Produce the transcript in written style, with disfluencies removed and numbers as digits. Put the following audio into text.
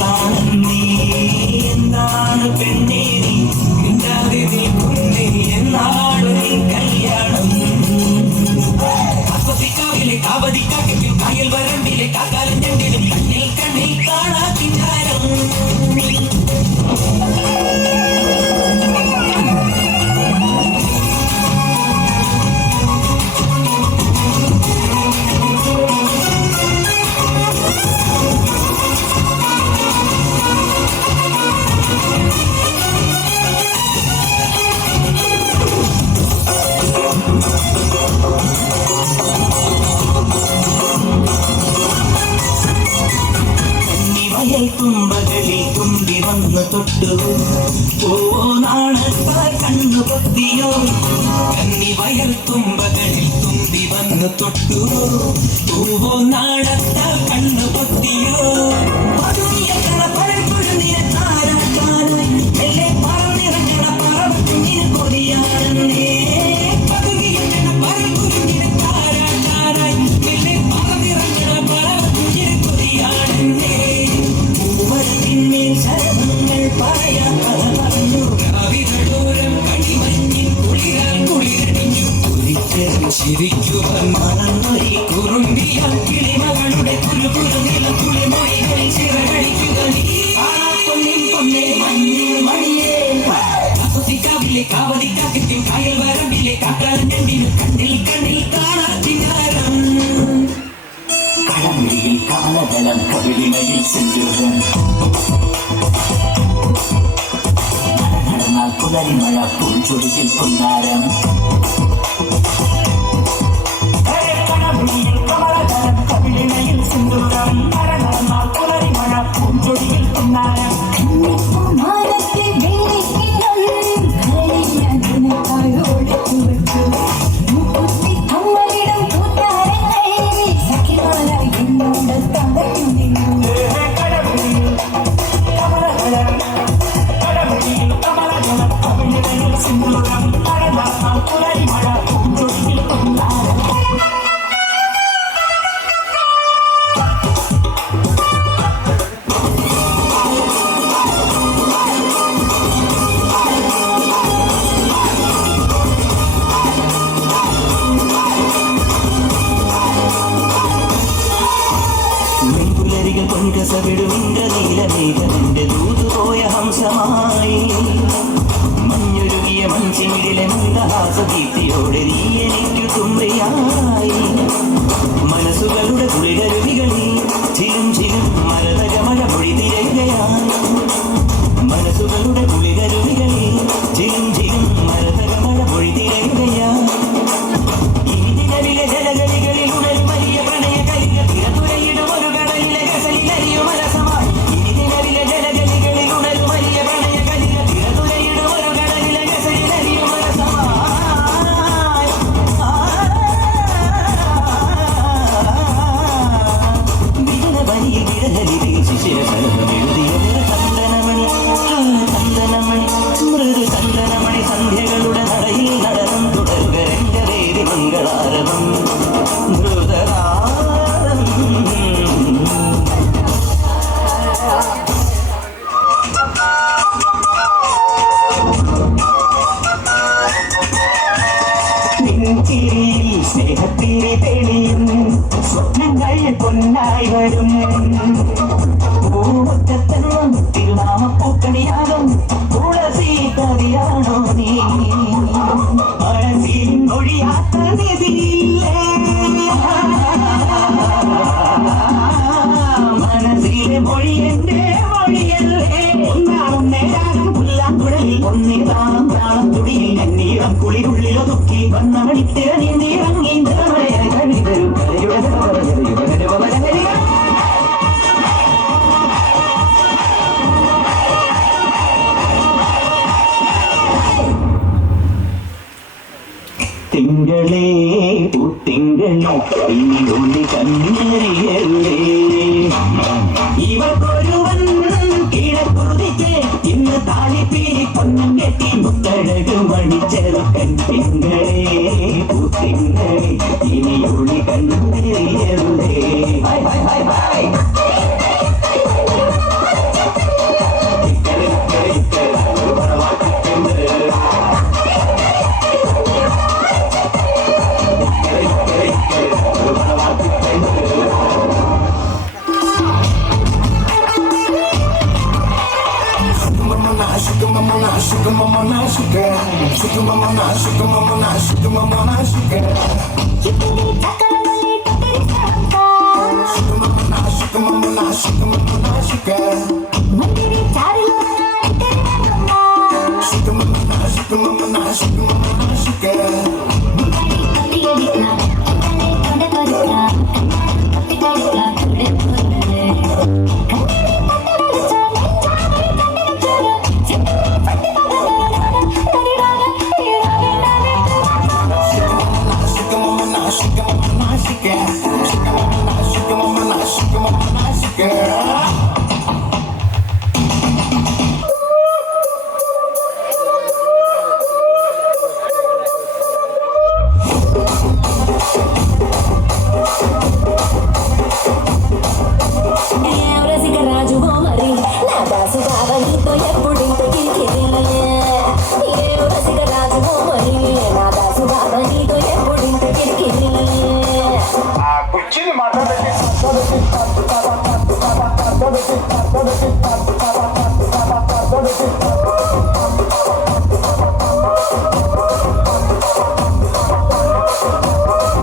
താണന്നേ എന്താണ് പെണ്ണേ ഇല്ലാതെ നിൽക്കുന്നേ എന്നാണ് കല്യാണം അപ്പത്തിക്കാവിലെ കാവതിക്കാട്ടിൽ കായൽ വരണ്ടിലെ കാക്കാലം ഞണ്ടിലും കണ്ണിൽ കണ്ണിൽ കാണാത്തിനാരം തുമ്പകളിൽ തുമ്പി വന്നു തൊട്ടു ഓ നാണത്താൽ കണ്ണു പൊത്തിയോ കന്നി വയൽ തുമ്പകളിൽ തുമ്പി വന്നു തൊട്ടു ഓ നാണത്താൽ കണ്ണു പൊത്തിയോ പഴക്കുഴുതിയ താരായി എല്ലേ പറന്നിറങ്ങണ പറവക്കുഞ്ഞിന് കൊതിയാണെന്നേ പഴക്കുഴുതിയ താരായി എല്ലേ പറന്നിറങ്ങണ പറവക്കുഞ്ഞിന് കൊതിയാണെന്നേ ശരങ്ങൾ പറയാൻ കഥ പറഞ്ഞു കവികളോരം കളിമഞ്ഞിൻ കുളിരാൽ കുളിരണിഞ്ഞു ഒരിക്കലും ചിരിക്കുവാൻ മറന്നൊരി കുറുമ്പിയ കിളിമകളുടെ കുരുകുരുനില കുളിമൊഴികളിൽ ചിറകടിക്കുക പൊന്നിൻ പൊന്നേ മഞ്ഞിൽ മണിയേ അപ്പത്തിക്കാവിലെ കാവതിക്കാക്കത്തിൽ കായൽ വരമ്പിലെ കാക്കാലം ഞണ്ടിന് കണ്ണിൽ കണ്ണിൽ കാണാത്തിനാരം കളമിഴിയിൽ കാലതലം കവിളിമയിൽ സെഞ്ചുരൻ നടന്നാൽ പുലരിമഴ പൂഞ്ചൊടിയിൽ പൊന്നാരം കളമിഴിയിൽ കമലതലം കവിളിമയിൽ സെഞ്ചുരൻ നടന്നാൽ പുലരിമഴ പൂഞ്ചൊടിയിൽ പൊന്നാരം പൊൻകസവിടുവിന്റെ നീലമേഘമിന്റെ ദൂതുപോയ ഹംസമായി മഞ്ഞുരുകിയ മഞ്ചിമിഴിലെ മന്ദഹാസദീപ്തിയോടെ നീ എനിക്കു തുമ്പിയായി മനസ്സുകളുടെ കുളിരരുവികളിൽ ചിലും ചിലും മരതകമഴ മൊഴി തിരയുകയായി മനസ്സുകളുടെ കുളിരരുവികളിൽ ചിലും ചിലും മരതകമഴ മൊഴി തിരയുകയായി ഇനിതികളിലെ ജലഗലികളിൽ ഉണരും വലിയ പ്രണയ കളികൾ തിരത്തുരയിടും ഒരു കടലിലെ ഗസലിലരിയും അലസമായി ഇനിതികളിലെ ജലഗലികളിൽ ഉണരും വലിയ പ്രണയ കളികൾ തിരത്തുരയിടും ഒരു കടലിലെ ഗസലിലരിയും അലസമായി വിജന വലിയ വിടഹലിൽ ശിശിര കലഹമെഴുതിയ ചന്ദനമണി ചന്ദനമണി മൃദു ചന്ദനമണി സന്ധ്യകളുടെ നടയിൽ നടനം തുടരുക രംഗവേദി മംഗളാരവം ധൃതരാരം ചിരിയിൽ സ്നേഹത്തിരി തെളിയും സ്വപ്നങ്ങൾ പൊന്നായി വരും പൂമുറ്റത്തെന്നും തിരുനാമപ്പൂക്കണിയാകും തുളസി കവിയാണോ നീ മനസ്സിൽ മൊഴിയാത്ത നിധിയില്ലേ മനസ്സിലെ മൊഴി എന്റെ മൊഴിയല്ലേ ഒന്നാളും നേരാകും പുല്ലാങ്കുഴലിൽ ഒന്നിതാളം താളം തുടിയിൽ എന്നീളം കുളിരുള്ളിൽ ഒതുക്കി വന്ന മണിത്തിര നീന്തിറങ്ങി കഴിവരും കലയുടെ തിങ്കളേ പൂത്തിങ്കളേ ഇനി കണ്ണറിയല്ലേ ഇവർക്കൊരുവൻ കിഴക്കുറുതിച്ച് ഇന്ന് താളിപ്പീരി പൊന്നും കെട്ടി മുത്തഴക് മണിച്ചെറുക്കൻ തിങ്കളേ പൂത്തിങ്കളേ ഇനി ഉള്ളി കണ്ണറിയല്ലേ కుర్చీని మాట్లాడండి